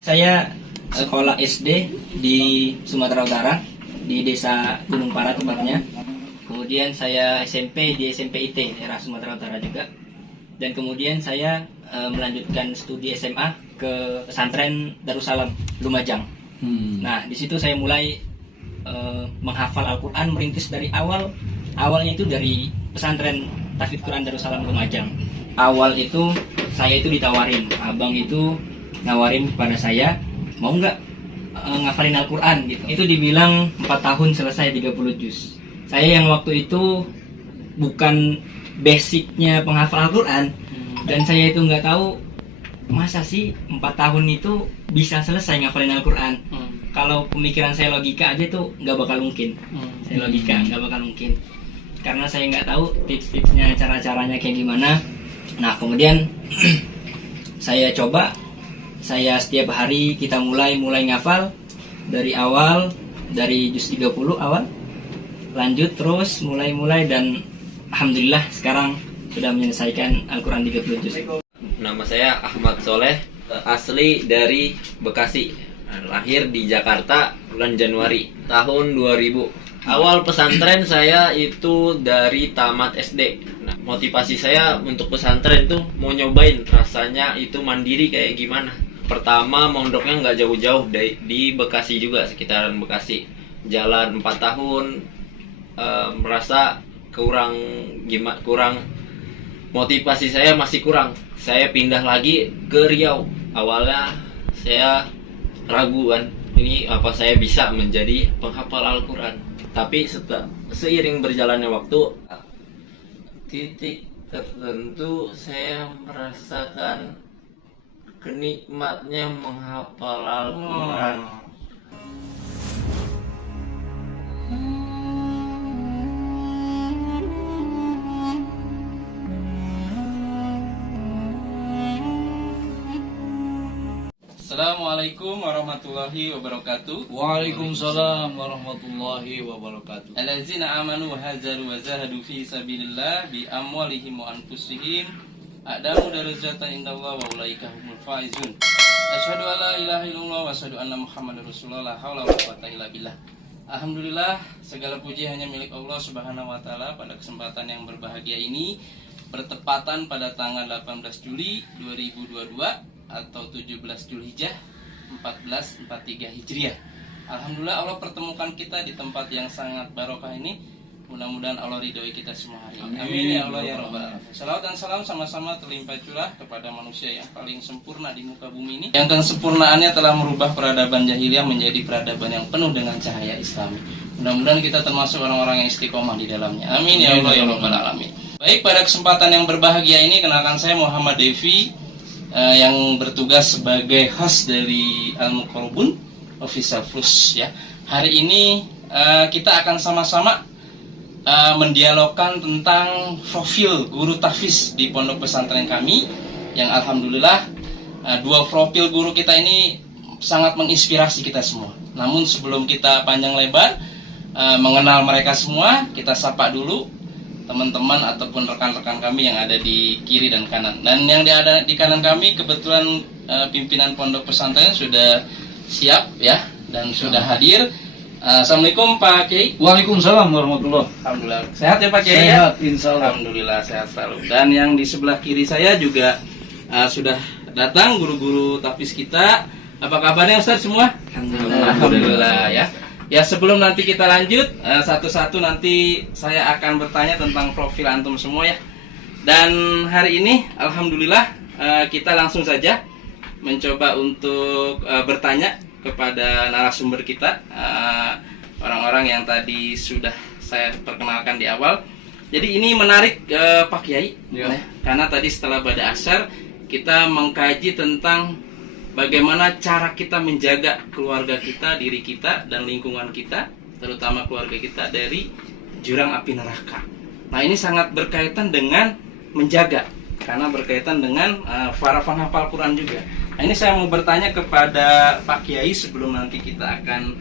Saya sekolah SD di Sumatera Utara, di desa Gunung Para tempatnya. Kemudian saya SMP di SMP IT, daerah Sumatera Utara juga. Dan kemudian saya melanjutkan studi SMA ke pesantren Darussalam, Lumajang. Nah, di situ saya mulai menghafal Al-Quran, merintis dari awal. Awalnya itu dari pesantren Tahfidz Quran Darussalam Lumajang. Awal itu saya itu ditawarin, abang itu nawarin kepada saya, mau nggak ngafalin Al-Quran gitu. Itu dibilang 4 tahun selesai 30 juz. Saya yang waktu itu bukan basicnya penghafal Al-Quran, dan saya itu nggak tahu masa sih 4 tahun itu bisa selesai ngafalin Al-Quran. Kalau pemikiran saya logika aja tuh nggak bakal mungkin. Saya logika nggak bakal mungkin, karena saya nggak tahu tips-tipsnya, cara-caranya kayak gimana. Nah, kemudian saya coba. Saya setiap hari kita mulai ngafal dari awal, dari juz 30 awal, lanjut terus mulai dan alhamdulillah sekarang sudah menyelesaikan Al-Quran 30 juz. Nama saya Ahmad Soleh, asli dari Bekasi, lahir di Jakarta bulan Januari tahun 2000. Awal pesantren saya itu dari tamat SD. Nah, motivasi saya untuk pesantren itu mau nyobain rasanya itu mandiri kayak gimana. Pertama mondoknya nggak jauh-jauh di Bekasi juga, sekitaran Bekasi. Jalan 4 tahun, merasa kurang motivasi saya masih kurang. Saya pindah lagi ke Riau. Awalnya saya ragu kan, ini apa saya bisa menjadi penghafal Al-Quran. Tapi seiring berjalannya waktu, titik tertentu saya merasakan kenikmatnya menghafal Al-Quran. Assalamualaikum warahmatullahi wabarakatuh. Waalaikumsalam warahmatullahi wabarakatuh. Allazina amanu wa hajaru wa zahadu fi sabilillah bi amwalihim wa anfusihim a'damu darajatan indallah wa ulaika humul faizun. Asyhadu an la ilaha illallah wa asyhadu anna Muhammadar Rasulullah, la haula wala quwwata illa billah. Alhamdulillah, segala puji hanya milik Allah Subhanahu wa taala. Pada kesempatan yang berbahagia ini, bertepatan pada tanggal 18 Juli 2022 atau 17 Zulhijjah 1443 Hijriah. Alhamdulillah Allah pertemukan kita di tempat yang sangat barokah ini. Mudah-mudahan Allah ridhoi kita semua hari ini. Amin ya Allah ya Rabbal alamin. Salawat dan salam sama-sama terlimpah curah kepada manusia yang paling sempurna di muka bumi ini, yang kesempurnaannya telah merubah peradaban jahiliyah menjadi peradaban yang penuh dengan cahaya Islami. Mudah-mudahan kita termasuk orang-orang yang istiqomah di dalamnya. Amin ya Allah ya Rabbal alamin. Baik, pada kesempatan yang berbahagia ini, kenalkan saya Muhammad Devi, yang bertugas sebagai host dari Al-Muqarrabun Official Plus ya. Hari ini kita akan sama-sama mendialogkan tentang profil guru tahfiz di pondok pesantren kami, yang alhamdulillah dua profil guru kita ini sangat menginspirasi kita semua. Namun sebelum kita panjang lebar mengenal mereka semua, kita sapa dulu teman-teman ataupun rekan-rekan kami yang ada di kiri dan kanan. Dan yang ada di kanan kami kebetulan pimpinan pondok pesantren sudah siap ya dan sudah hadir. Assalamualaikum Pak Kiai. Waalaikumsalam warahmatullahi. Alhamdulillah. Sehat ya Pak Kiai? Sehat, insya Allah. Alhamdulillah sehat selalu. Dan yang di sebelah kiri saya juga sudah datang guru-guru tahfiz kita. Apa kabarnya Ustaz semua? Alhamdulillah ya. Ya, sebelum nanti kita lanjut satu-satu, nanti saya akan bertanya tentang profil antum semua ya. Dan hari ini alhamdulillah kita langsung saja mencoba untuk bertanya kepada narasumber kita, orang-orang yang tadi sudah saya perkenalkan di awal. Jadi ini menarik Pak Kiai ya. Karena tadi setelah Bada Asyar kita mengkaji tentang bagaimana cara kita menjaga keluarga kita, diri kita, dan lingkungan kita, terutama keluarga kita, dari jurang api neraka. Nah, ini sangat berkaitan dengan menjaga, karena berkaitan dengan para penghafal Quran juga. Nah, ini saya mau bertanya kepada Pak Kiai sebelum nanti kita akan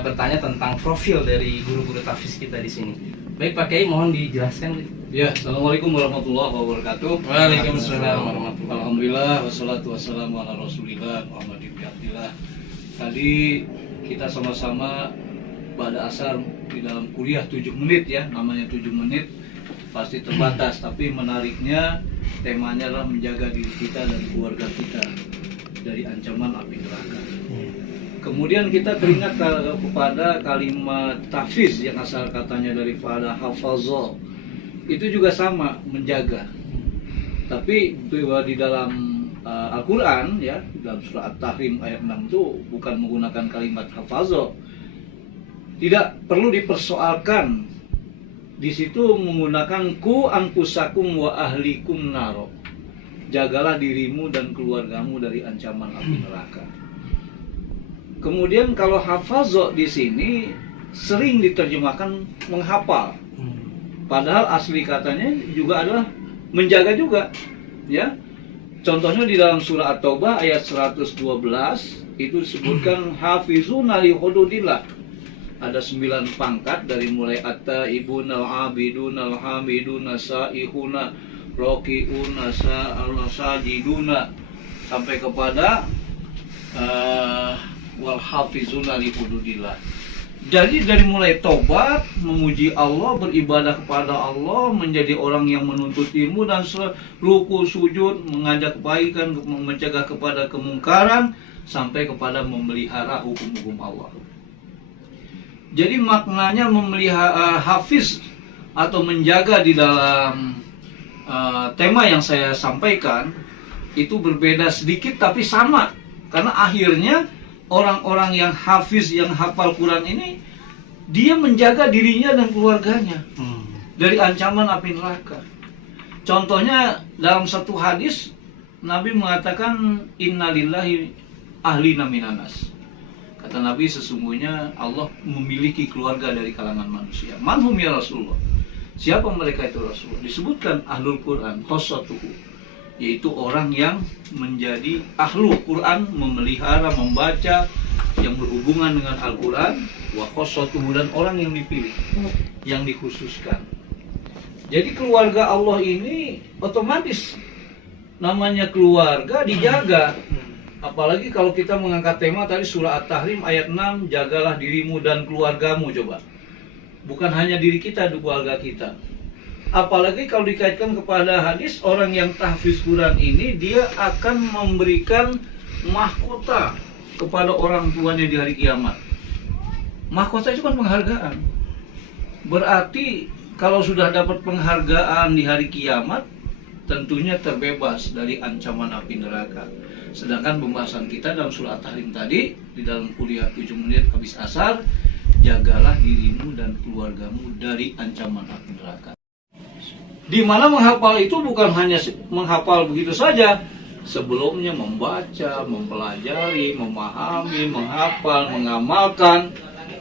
bertanya tentang profil dari guru-guru tahfiz kita di sini. Baik Pak Kiai, mohon dijelaskan. Ya, assalamualaikum warahmatullahi wabarakatuh. Waalaikumsalam warahmatullahi wabarakatuh. Alhamdulillah, wassalatu wassalamu ala rasulillah Muhammad ibn Abdillah Tadi kita sama-sama pada asar di dalam kuliah 7 menit ya, namanya 7 menit pasti terbatas, tapi menariknya temanya adalah menjaga diri kita dan keluarga kita dari ancaman api neraka. Kemudian kita teringat kepada kalimat tahfiz yang asal katanya dari fa'ala hafazah. Itu juga sama, menjaga. Tapi di dalam Al-Quran ya, dalam surah At-Tahrim ayat 6 itu bukan menggunakan kalimat hafazah. Tidak perlu dipersoalkan. Di situ menggunakan ku anfusakum wa ahlikum naro. Jagalah dirimu dan keluargamu dari ancaman api neraka. Kemudian kalau hafazah di sini sering diterjemahkan menghafal. Padahal asli katanya juga adalah menjaga juga, ya. Contohnya di dalam surah At-Taubah ayat 112 itu disebutkan hafizuna li hududillah. Ada 9 pangkat dari mulai at-taibun al-abidun al-hamidun as-saihuna rakiun as-sajiduna sampai kepada wal hafizuna li hududillah. Jadi dari mulai tobat, memuji Allah, beribadah kepada Allah, menjadi orang yang menuntut ilmu dan ruku sujud, mengajak kebaikan, mencegah kepada kemungkaran, sampai kepada memelihara hukum-hukum Allah. Jadi maknanya memelihara hafiz atau menjaga di dalam tema yang saya sampaikan itu berbeda sedikit tapi sama, karena akhirnya orang-orang yang hafiz, yang hafal Quran ini, dia menjaga dirinya dan keluarganya dari ancaman api neraka. Contohnya dalam satu hadis, Nabi mengatakan innalillahi ahlina minanas. Kata Nabi, sesungguhnya Allah memiliki keluarga dari kalangan manusia. Manhum ya Rasulullah. Siapa mereka itu Rasulullah? Disebutkan ahlul Quran, khossatuhu, yaitu orang yang menjadi ahlul Quran, memelihara, membaca, yang berhubungan dengan Al-Quran, wa khossatuhu, dan orang yang dipilih, yang dikhususkan. Jadi keluarga Allah ini otomatis namanya keluarga dijaga. Apalagi kalau kita mengangkat tema tadi surah At-Tahrim ayat 6, jagalah dirimu dan keluargamu. Coba, bukan hanya diri kita, keluarga kita. Apalagi kalau dikaitkan kepada hadis, orang yang tahfiz Quran ini dia akan memberikan mahkota kepada orang tuanya di hari kiamat. Mahkota itu kan penghargaan. Berarti kalau sudah dapat penghargaan di hari kiamat, tentunya terbebas dari ancaman api neraka. Sedangkan pembahasan kita dalam surah At-Tahrim tadi, di dalam kuliah 7 menit habis asar, jagalah dirimu dan keluargamu dari ancaman api neraka. Di mana menghafal itu bukan hanya menghafal begitu saja, sebelumnya membaca, mempelajari, memahami, menghafal, mengamalkan,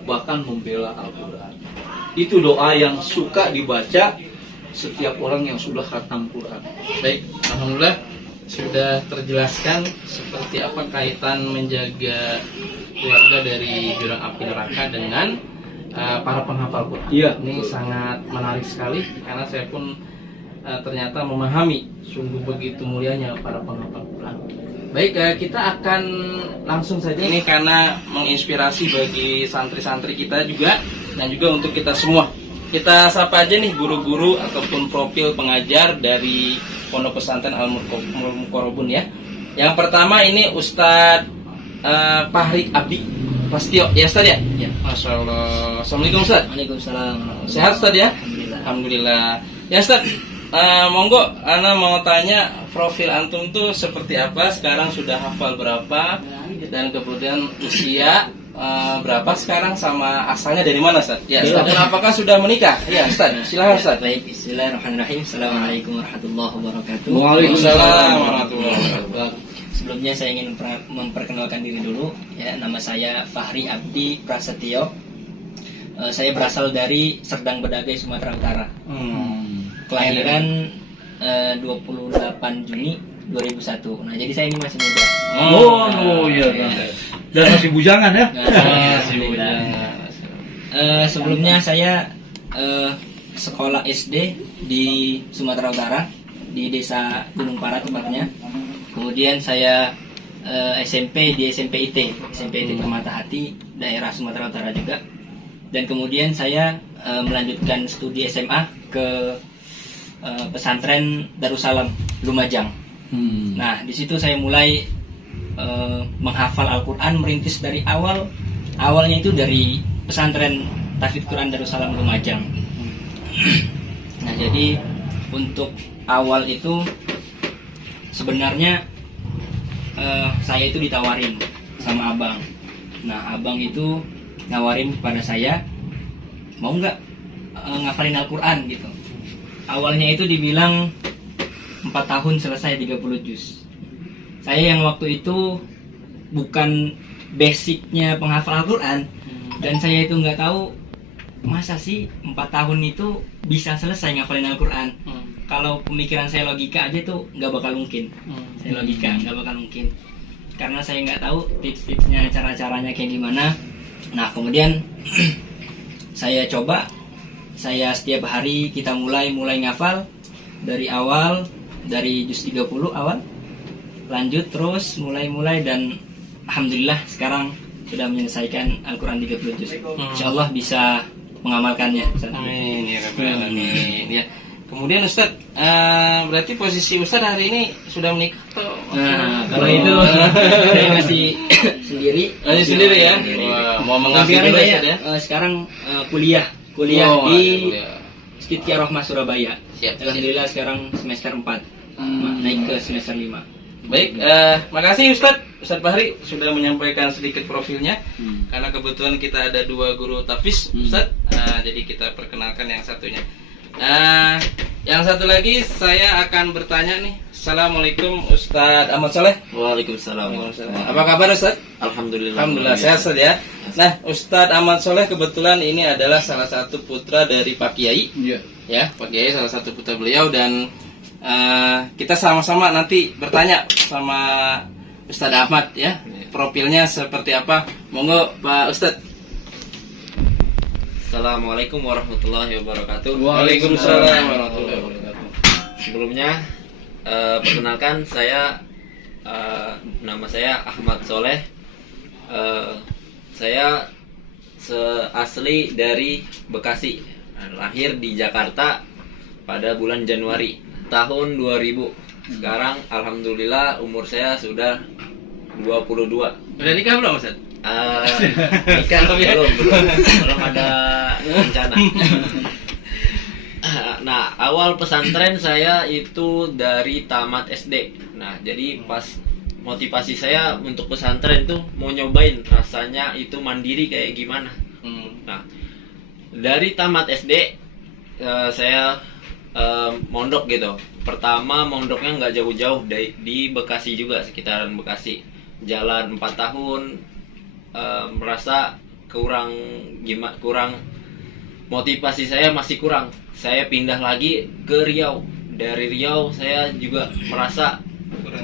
bahkan membela Al-Quran. Itu doa yang suka dibaca setiap orang yang sudah khatam Quran. Baik, alhamdulillah sudah terjelaskan seperti apa kaitan menjaga keluarga dari jurang api neraka dengan para penghafal Quran. Iya. Ini sangat menarik sekali karena saya pun ternyata memahami sungguh begitu mulianya para penghafal Quran. Baik, kita akan langsung saja ini karena menginspirasi bagi santri-santri kita juga dan juga untuk kita semua. Kita sapa aja nih guru-guru ataupun profil pengajar dari Pondok Pesantren Al-Muqarrabun ya. Yang pertama ini Ustadz Fahri Abdi Pastio, ya Ustadz ya? Ya. Masya Allah. Assalamualaikum Ustadz. Waalaikumsalam. Sehat Ustadz ya? Alhamdulillah. Alhamdulillah. Ya Ustadz, monggo, Ana mau tanya profil antum tuh seperti apa? Sekarang sudah hafal berapa? Dan kemudian usia berapa sekarang sama asalnya dari mana Ustadz? Ya Ustadz, dan apakah sudah menikah? Ya Ustadz, silahkan Ustadz. Baik, bismillahirrahmanirrahim. Assalamualaikum warahmatullahi wabarakatuh. Waalaikumsalam warahmatullahi wabarakatuh. Sebelumnya saya ingin memperkenalkan diri dulu. Ya, nama saya Fahri Abdi Prasetyo. Saya berasal dari Serdang Bedagai, Sumatera Utara. Kelahiran 28 Juni 2001. Nah, jadi saya ini masih muda. Oh iya. Dan masih bujangan ya? Alhamdulillah. Sebelumnya saya sekolah SD di Sumatera Utara, di desa Gunung Parah tepatnya. Kemudian saya SMP di SMP IT Permata Hati, daerah Sumatera Utara juga. Dan kemudian saya melanjutkan studi SMA ke pesantren Darussalam Lumajang. Nah, di situ saya mulai menghafal Al-Quran, merintis dari awalnya itu dari pesantren Tahfidz Quran Darussalam Lumajang. Nah, jadi untuk awal itu sebenarnya saya itu ditawarin sama abang. Nah, abang itu nawarin kepada saya, mau nggak ngafalin Al-Quran gitu. Awalnya itu dibilang 4 tahun selesai 30 juz. Saya yang waktu itu bukan basicnya penghafal Al-Quran, dan saya itu nggak tahu masa sih 4 tahun itu bisa selesai ngafalin Al-Quran. Kalau pemikiran saya logika aja tuh nggak bakal mungkin. Saya logika nggak bakal mungkin, karena saya nggak tahu tips-tipsnya, cara-caranya kayak gimana. Nah, kemudian saya coba, saya setiap hari kita mulai ngafal dari awal, dari juz 30 awal, lanjut terus mulai dan alhamdulillah sekarang sudah menyelesaikan Al-Quran 30 juz. Insyaallah bisa mengamalkannya. Amin ya rabbal alamin. Ya. Kemudian Ustadz, berarti posisi Ustadz hari ini sudah menikah atau? Nah, kalau itu saya masih sendiri. Masih sendiri ya? Sendiri. Wah, mau mengabdi Sekarang dulu saya Ustadz ya? sekarang kuliah Oh, di alhamdulillah. Istitiqah Rohmah Surabaya. Siap. Alhamdulillah sekarang semester 4, naik ke semester 5. Baik, makasih Ustadz Bahri sudah menyampaikan sedikit profilnya. Karena kebetulan kita ada 2 guru tahfiz Ustadz, jadi kita perkenalkan yang satunya. Yang satu lagi saya akan bertanya nih. Assalamualaikum Ustadz Ahmad Soleh. Waalaikumsalam. Apa kabar Ustadz? Alhamdulillah. Alhamdulillah sehat Ustadz ya. Nah, Ustadz Ahmad Soleh kebetulan ini adalah salah satu putra dari Pak Kiai. Iya. Ya, Pak Kiai salah satu putra beliau, dan kita sama-sama nanti bertanya sama Ustadz Ahmad ya, profilnya seperti apa. Monggo Pak Ustadz. Assalamualaikum warahmatullahi wabarakatuh. Waalaikumsalam warahmatullahi wabarakatuh. Sebelumnya perkenalkan saya, nama saya Ahmad Soleh. Saya asli dari Bekasi, lahir di Jakarta pada bulan Januari tahun 2000. Sekarang alhamdulillah umur saya sudah 22. Udah nikah belum Ustadz? Nikah belum ada rencana. Nah, awal pesantren saya itu dari tamat SD. Nah, jadi pas motivasi saya untuk pesantren itu mau nyobain rasanya itu mandiri kayak gimana. Nah, dari tamat SD saya mondok gitu. Pertama mondoknya nggak jauh-jauh di Bekasi juga, sekitaran Bekasi. Jalan 4 tahun, merasa kurang motivasi saya masih kurang. Saya pindah lagi ke Riau. Dari Riau saya juga merasa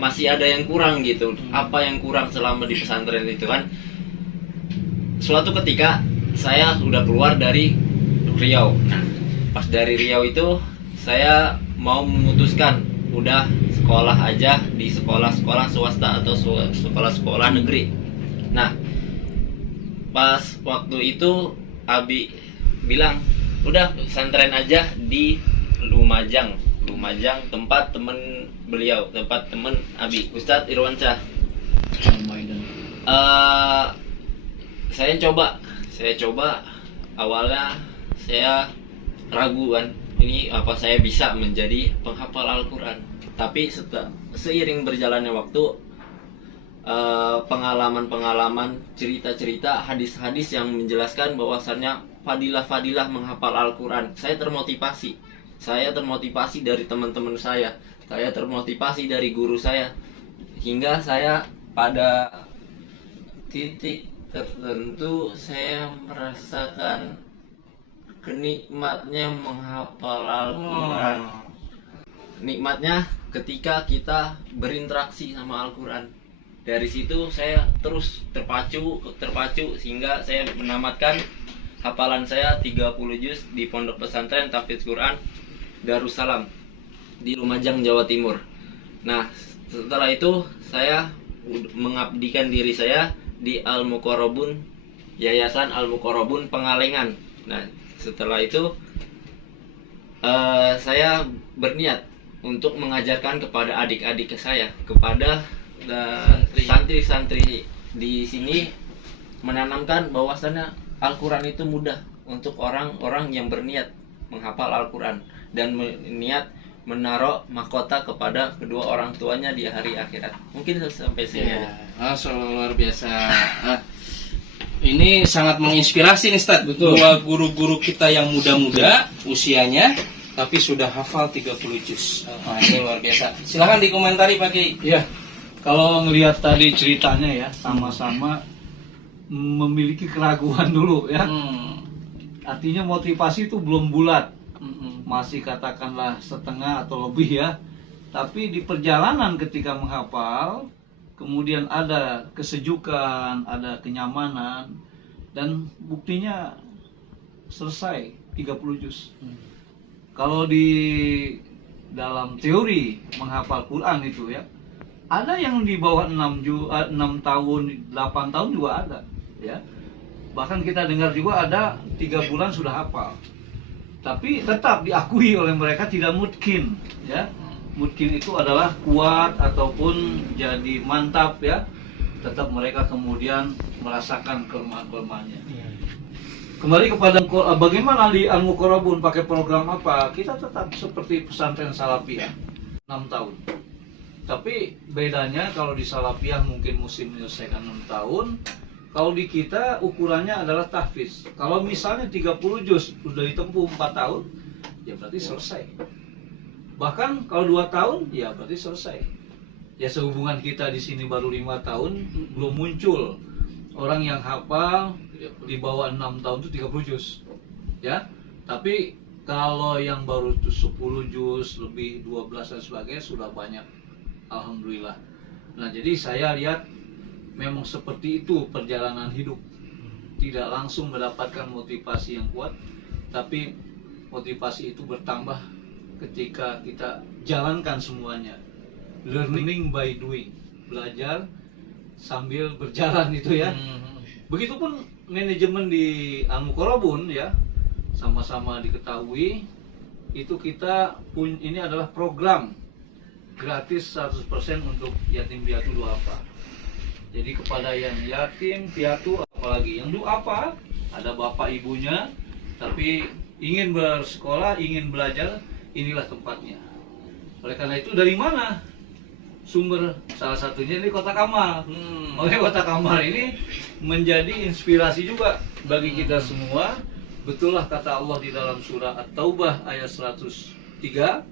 masih ada yang kurang gitu. Apa yang kurang selama di pesantren itu kan? Suatu ketika saya sudah keluar dari Riau. Nah, pas dari Riau itu saya mau memutuskan udah sekolah aja di sekolah-sekolah swasta atau sekolah-sekolah negeri. Nah, pas waktu itu Abi bilang udah pesantren aja di Lumajang, tempat temen beliau, tempat temen Abi, Ustadz Irwansyah. Saya coba awalnya saya ragu kan, ini apa saya bisa menjadi penghafal Al-Quran. Tapi seiring berjalannya waktu, pengalaman-pengalaman, cerita-cerita, hadis-hadis yang menjelaskan bahwasannya fadilah-fadilah menghafal Al-Quran, saya termotivasi dari teman-teman saya termotivasi dari guru saya, hingga saya pada titik tertentu saya merasakan kenikmatnya menghafal Al-Quran. Nikmatnya ketika kita berinteraksi sama Al-Quran. Dari situ saya terus terpacu sehingga saya menamatkan hafalan saya 30 juz di Pondok Pesantren Tahfidz Quran Darussalam di Lumajang, Jawa Timur. Nah, setelah itu saya mengabdikan diri saya di Al-Muqarrabun, Yayasan Al-Muqarrabun Pengalengan. Nah, setelah itu saya berniat untuk mengajarkan kepada adik-adik saya, kepada santri-santri di sini, menanamkan bahwasannya Al-Quran itu mudah untuk orang-orang yang berniat menghafal Al-Quran dan niat menaruh mahkota kepada kedua orang tuanya di hari akhirat. Mungkin sampai sini aja. Masya Allah, luar biasa. Ini sangat menginspirasi nih Ustaz. Betul. Dua guru-guru kita yang muda-muda usianya tapi sudah hafal 30 juz. Nah, ini luar biasa. Silahkan dikomentari Pak Kiai. Ya, kalau ngelihat tadi ceritanya ya, sama-sama memiliki keraguan dulu ya. Artinya motivasi itu belum bulat, masih katakanlah setengah atau lebih ya. Tapi di perjalanan ketika menghafal, kemudian ada kesejukan, ada kenyamanan, dan buktinya selesai 30 juz. Kalau di dalam teori menghafal Quran itu ya, ada yang di bawah 6 tahun, 8 tahun juga ada ya. Bahkan kita dengar juga ada 3 bulan sudah hafal. Tapi tetap diakui oleh mereka tidak mungkin ya. Mungkin itu adalah kuat ataupun jadi mantap ya. Tetap mereka kemudian merasakan kelemahan-kelemahannya. Kembali kepada bagaimana di Al-Muqarrabun pakai program apa? Kita tetap seperti pesantren Salafiyah 6 tahun. Tapi bedanya kalau di Salafiyah mungkin mesti menyelesaikan 6 tahun. Kalau di kita ukurannya adalah tahfiz. Kalau misalnya 30 juz sudah ditempuh 4 tahun, ya berarti selesai. Bahkan kalau 2 tahun, ya berarti selesai. Ya sehubungan kita di sini baru 5 tahun, belum muncul orang yang hafal di bawah 6 tahun itu 30 juz. Ya. Tapi kalau yang baru itu 10 juz, lebih 12 dan sebagainya sudah banyak. Alhamdulillah. Nah, jadi saya lihat memang seperti itu perjalanan hidup. Tidak langsung mendapatkan motivasi yang kuat, tapi motivasi itu bertambah ketika kita jalankan semuanya. Learning by doing. Belajar sambil berjalan itu ya. Begitupun manajemen di Al-Muqarrabun ya. Sama-sama diketahui itu kita ini adalah program gratis 100% untuk yatim piatu duafa. Jadi kepada yang yatim piatu, apalagi yang duafa, ada bapak ibunya tapi ingin bersekolah, ingin belajar, inilah tempatnya. Oleh karena itu, dari mana sumber? Salah satunya di Kota Kamal. Makanya Kota Kamal ini menjadi inspirasi juga bagi kita semua. Betullah kata Allah di dalam surah At-Taubah ayat 103,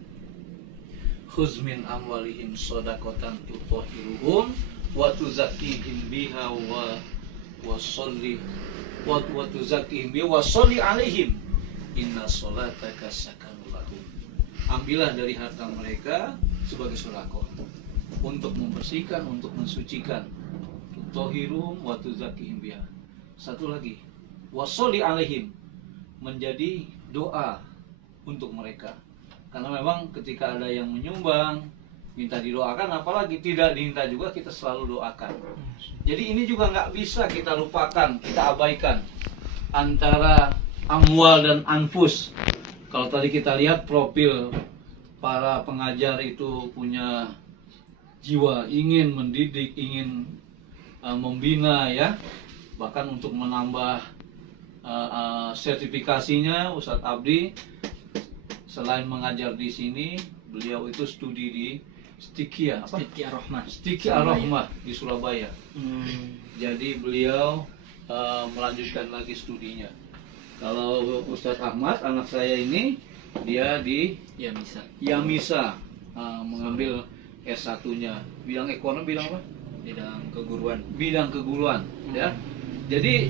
khuz min amwalihim shadaqatan tutahhiruhum wa tuzakkihim biha wa sholli alaihim inna sholataka sakanun lahum. Ambillah dari harta mereka sebagai sedekah untuk membersihkan, untuk mensucikan. Tutahhiruhum wa tuzakkihim biha. Satu lagi, wa sholli alaihim, menjadi doa untuk mereka. Karena memang ketika ada yang menyumbang, minta didoakan, apalagi tidak diminta juga kita selalu doakan. Jadi ini juga nggak bisa kita lupakan, kita abaikan antara amwal dan anfus. Kalau tadi kita lihat profil para pengajar itu punya jiwa ingin mendidik, ingin membina ya, bahkan untuk menambah sertifikasinya. Ustadz Abdi selain mengajar di sini, beliau itu studi di Stiki Ar-Rahmah di Surabaya. Jadi beliau melanjutkan lagi studinya. Kalau Ustadz Ahmad, anak saya ini, dia di Yamisa, mengambil S1-nya. Bidang ekonomi, bidang apa? Bidang keguruan, ya. Jadi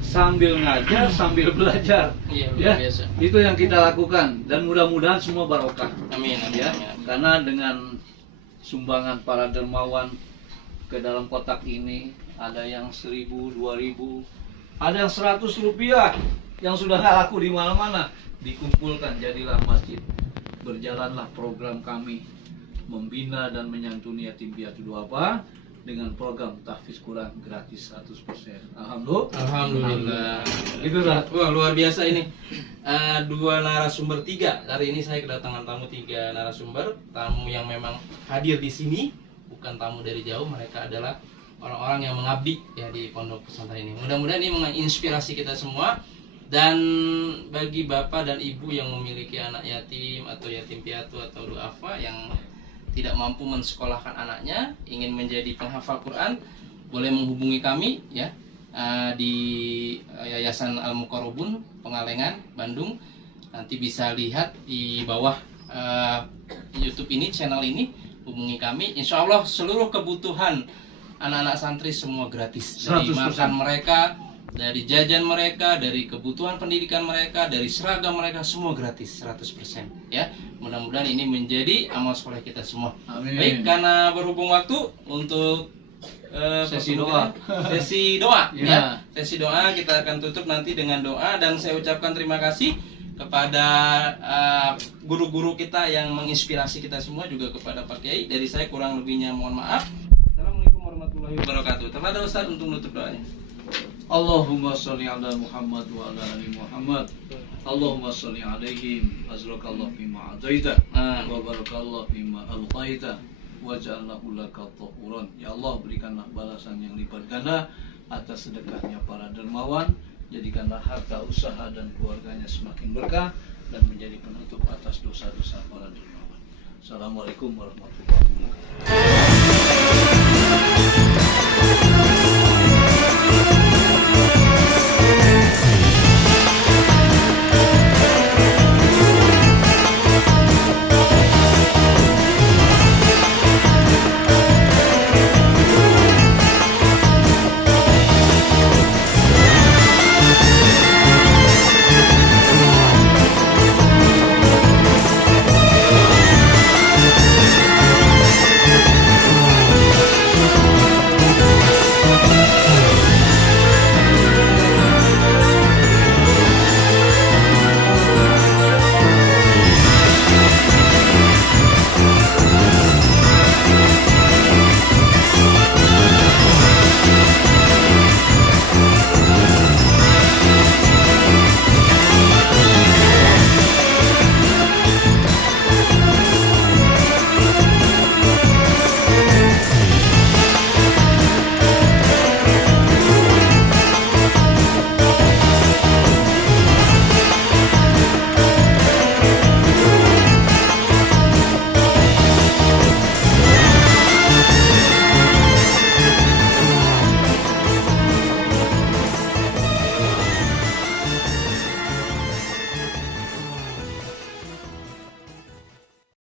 sambil ngajar, sambil belajar. Iya, biasa. Itu yang kita lakukan, dan mudah-mudahan semua barokah. Amin, Ya, amin. karena dengan sumbangan para dermawan ke dalam kotak ini, ada yang 1.000, 2.000, ada yang 100 rupiah, yang sudah nggak laku di mana-mana, dikumpulkan jadilah masjid. Berjalanlah program kami membina dan menyantuni yatim piatu duafa, dengan program tahfiz Quran gratis 100%. Alhamdulillah. Alhamdulillah. Itu dah. Wah, luar biasa ini. Dua narasumber, tiga. Hari ini saya kedatangan tamu, tiga narasumber. Tamu yang memang hadir di sini, bukan tamu dari jauh. Mereka adalah orang-orang yang mengabdi ya di pondok pesantren ini. Mudah-mudahan ini menginspirasi kita semua. Dan bagi bapak dan ibu yang memiliki anak yatim atau yatim piatu atau duafa yang tidak mampu mensekolahkan anaknya, ingin menjadi penghafal Quran, boleh menghubungi kami ya di Yayasan Al-Muqarrabun Pengalengan, Bandung. Nanti bisa lihat di bawah YouTube ini, channel ini, hubungi kami. Insya Allah seluruh kebutuhan anak-anak santri semua gratis. Dari 100%. makan mereka, dari jajan mereka, dari kebutuhan pendidikan mereka, dari seragam mereka, semua gratis 100% ya. Mudah-mudahan ini menjadi amal soleh kita semua. Amin. Baik, karena berhubung waktu untuk Sesi pertemuan- sesi doa Ya. ya. Sesi doa kita akan tutup nanti dengan doa, dan saya ucapkan terima kasih kepada guru-guru kita yang menginspirasi kita semua, juga kepada Pak Kiai. Dari saya kurang lebihnya mohon maaf. Assalamualaikum warahmatullahi wabarakatuh. Tafadhol Ustaz untuk menutup doanya. Allahumma sholli ala Muhammad wa ala ali Muhammad. Allahumma sholli alaihim azrakallahu bima adaita wa barakallahu bima alqaita waj'alnahu laka tahuran. Ya Allah, berikanlah balasan yang lipat ganda atas sedekahnya para dermawan. Jadikanlah harta usaha dan keluarganya semakin berkah dan menjadi penutup atas dosa-dosa para dermawan. Assalamualaikum warahmatullahi wabarakatuh.